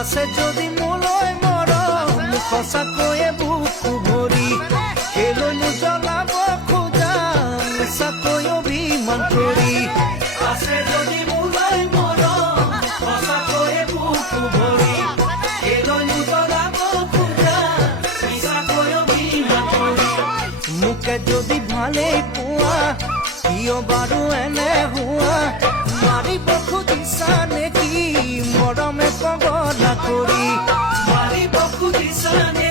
আছে যদি মোলৈ মৰম সঁচাকৈয়ে বুকু ভৰি কেলৈনো জ্বলাব খোজা মিছাকৈ অভিমান কৰি আছে যদি মোলৈ মৰম সঁচাকৈয়ে বুকু ভৰি কেলৈনো জ্বলাব খোজা মিছাকৈ অভিমান কৰি মোকে যদি ভালেই পোৱা কিয় বাৰু এনে হোৱা মাৰিব খুজিছা নেকি মৰমে পগলা কৰি মাৰিব খুজিছা নেকি